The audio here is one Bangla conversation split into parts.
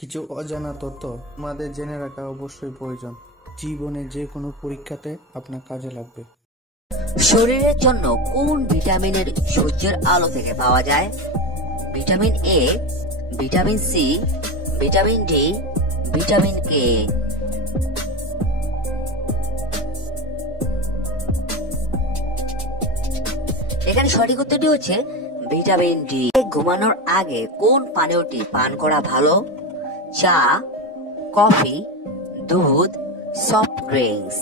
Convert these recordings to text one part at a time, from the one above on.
কিছু অজানা তথ্য আমাদের জেনে রাখা অবশ্যই প্রয়োজন। জীবনে যে কোনো পরীক্ষাতে আপনার কাজে লাগবে। শরীরের জন্য কোন ভিটামিনের সূর্যের আলো থেকে পাওয়া যায়? Vitamin A, vitamin C, vitamin D, vitamin K. এখানে সঠিক উত্তরটি হচ্ছে ভিটামিন ডি। ঘুমানোর আগে কোন পানীয়টি পান করা ভালো? চা, কফি, দুধ, সফট ড্রিঙ্কস।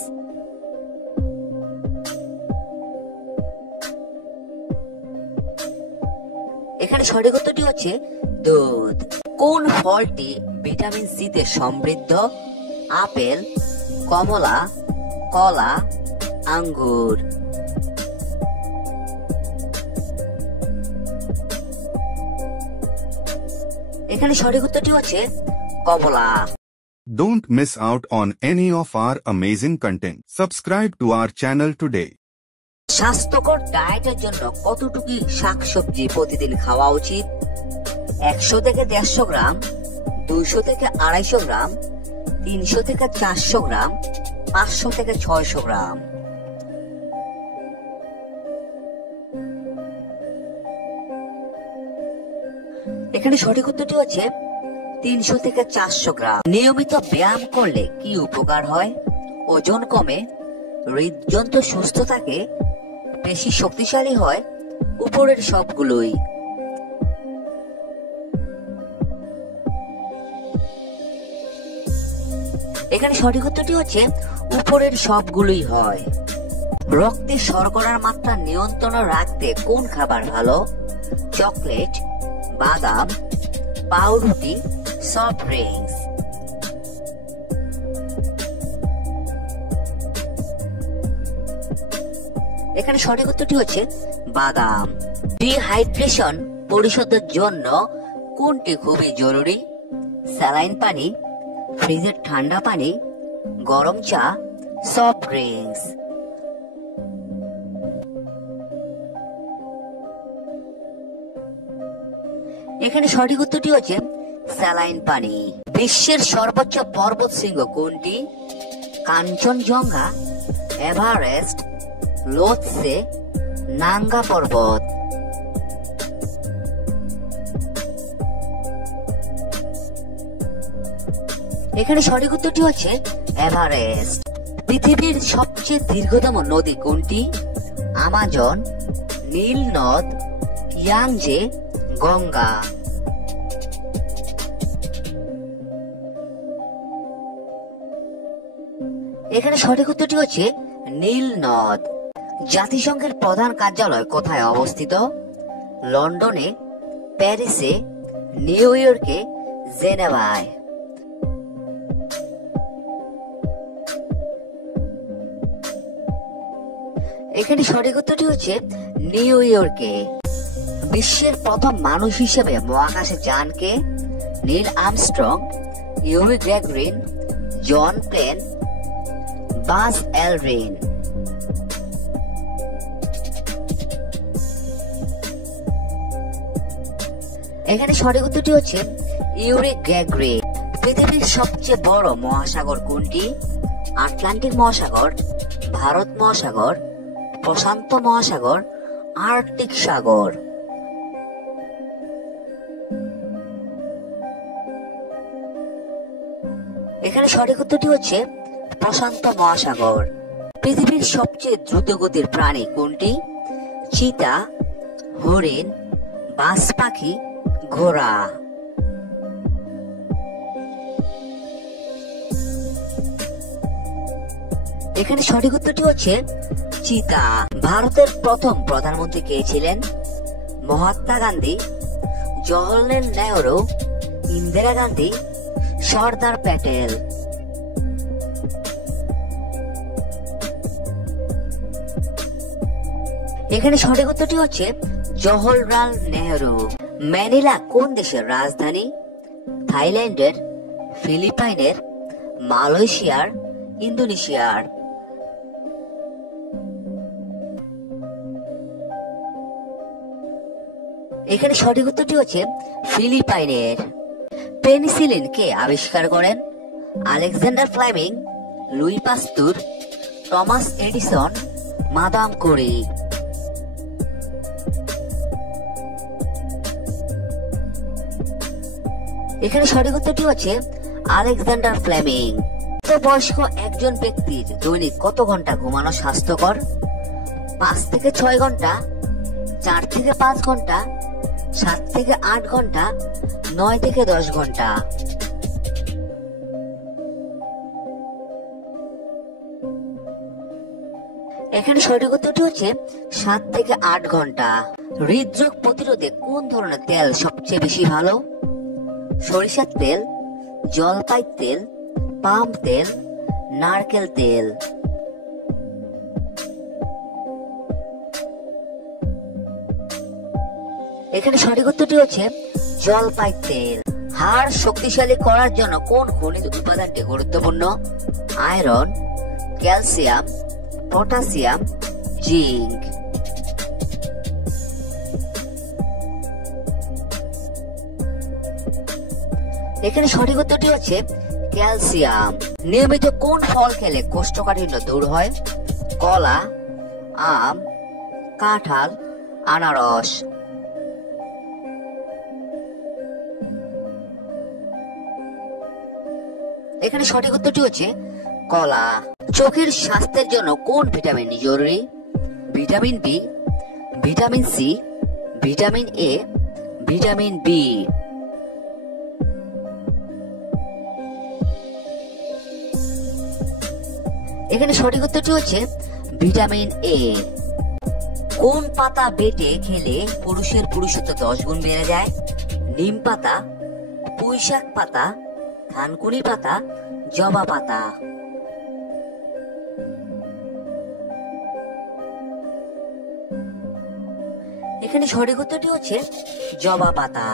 এখানে সঠিক উত্তরটি হচ্ছে দুধ। কোন ফলটি ভিটামিন সি তে সমৃদ্ধ? আপেল, কমলা, কলা, আঙ্গুর। এখানে সঠিক উত্তরটি হচ্ছে কমলা। Don't miss out on any of our amazing content. Subscribe to our channel today. স্বাস্থ্যকর ডায়েটের জন্য কতটুকু শাকসবজি প্রতিদিন খাওয়া উচিত? 100 থেকে 150 গ্রাম, 200 থেকে 250 গ্রাম, 300 থেকে 400 গ্রাম, 500 থেকে 600 গ্রাম। এখানে সঠিক উত্তরটি হচ্ছে 300 থেকে 400 গ্রাম। নিয়মিত ব্যায়াম করলে কি উপকার হয়? ওজন কমে, হৃদযন্ত্র সুস্থ থাকে, পেশি শক্তিশালী হয়, উপরের সবগুলোই। এখানে সঠিক উত্তরটি হচ্ছে উপরের সবগুলোই হয়। রক্তে শর্করার মাত্রা নিয়ন্ত্রণে রাখতে কোন খাবার ভালো? চকলেট, বাদাম, পাউরুটি, সফট ড্রিঙ্কস। এখানে সঠিক উত্তরটি হচ্ছে বাদাম। ডিহাইড্রেশন পরিশোধের জন্য কোনটি খুবই জরুরি? স্যালাইন পানি, ফ্রিজের ঠান্ডা পানি, গরম চা, সফট ড্রিঙ্কস। এখানে সঠিক উত্তরটি হচ্ছে স্যালাইন পানি। বিশ্বের সর্বোচ্চ পর্বত শৃঙ্গ কোনটি? কাঞ্চনজঙ্ঘা, এভারেস্ট, লোৎসে, নাঙ্গা পর্বত। এখানে সঠিক উত্তরটি হচ্ছে এভারেস্ট। পৃথিবীর সবচেয়ে দীর্ঘতম নদী কোনটি? আমাজন, নীল নদ, ইয়াংজে, গঙ্গা। এখানে সঠিক উত্তরটি হচ্ছে নীল নদ। জাতিসংঘের প্রধান কার্যালয় কোথায় অবস্থিত? লন্ডনে, প্যারিসে, নিউ ইয়র্কে, জেনেভায়। এখানে সঠিক উত্তরটি হচ্ছে নিউ ইয়র্কে। বিশ্বের প্রথম মানুষ হিসেবে মহাকাশে যান কে? নীল আর্মস্ট্রং, ইউরি গ্যাগরিন, জন প্লেন, বাজ এলড্রিন। এখানে সঠিক উত্তরটি হচ্ছে ইউরি গ্যাগরিন। পৃথিবীর সবচেয়ে বড় মহাসাগর কোনটি? আটলান্টিক মহাসাগর, ভারত মহাসাগর, প্রশান্ত মহাসাগর, আর্কটিক সাগর। এখানে সঠিক উত্তরটি হচ্ছে প্রশান্ত মহাসাগর। পৃথিবীর সবচেয়ে দ্রুতগতির প্রাণী কোনটি? চিতা, হরিণ, বাজ পাখি, ঘোড়া। এখানে সঠিক উত্তরটি হচ্ছে চিতা। ভারতের প্রথম প্রধানমন্ত্রী কে ছিলেন? মহাত্মা গান্ধী, জওহরলাল নেহরু, ইন্দিরা গান্ধী, সর্দার প্যাটেল। এখানে সঠিক উত্তরটি হচ্ছে জওহরলাল নেহরু। ম্যানিলা কোন দেশের রাজধানী? থাইল্যান্ডের, ফিলিপাইনের, মালয়েশিয়ার, ইন্দোনেশিয়ার। এখানে সঠিক উত্তরটি হচ্ছে ফিলিপাইনের। পেনিসিলিন কে আবিষ্কার করেন? Alexander Fleming, Louis Pasteur, Thomas Edison, Madame Curie. এখানে সঠিক উত্তরটি হচ্ছে আলেকজান্ডার ফ্লেমিং। তো বয়স্ক একজন ব্যক্তির দৈনিক কত ঘন্টা ঘুমানো স্বাস্থ্যকর? 5 থেকে 6 ঘন্টা, 4 থেকে 5 ঘন্টা, 7 থেকে 8 ঘন্টা, 9 থেকে 10 ঘন্টা। এখানে সঠিক উত্তরটি হচ্ছে 7 থেকে 8 ঘন্টা। হৃদরোগ প্রতিরোধে কোন ধরনের তেল সবচেয়ে বেশি ভালো? সরিষার তেল, জলপাই তেল, পাম তেল, নারকেল তেল। এখানে সঠিক উত্তরটি হচ্ছে জলপাই তেল। হাড় শক্তিশালী করার জন্য কোন খনিজ উপাদানটি গুরুত্বপূর্ণ? Iron, calcium, potassium, zinc. এখানে সঠিক উত্তরটি হচ্ছে ক্যালসিয়াম। নিয়মিত কোন ফল খেলে কোষ্ঠকাঠিন্য দূর হয়? কলা, আম, কাঁঠাল, আনারস। এখানে সঠিক উত্তরটি হচ্ছে কলা। চোখের স্বাস্থ্যের জন্য কোন ভিটামিন জরুরি? Vitamin B, vitamin C, vitamin A, vitamin B. এখানে সঠিক উত্তরটি হচ্ছে ভিটামিন এ। কোন পাতা বেটে খেলে পুরুষের পুরুষত্ব 10 গুণ বেড়ে যায়? নিম পাতা, পুঁইশাক পাতা, থানকুনি পাতা, জবা পাতা। এখানে সঠিক উত্তরটি হচ্ছে জবা পাতা।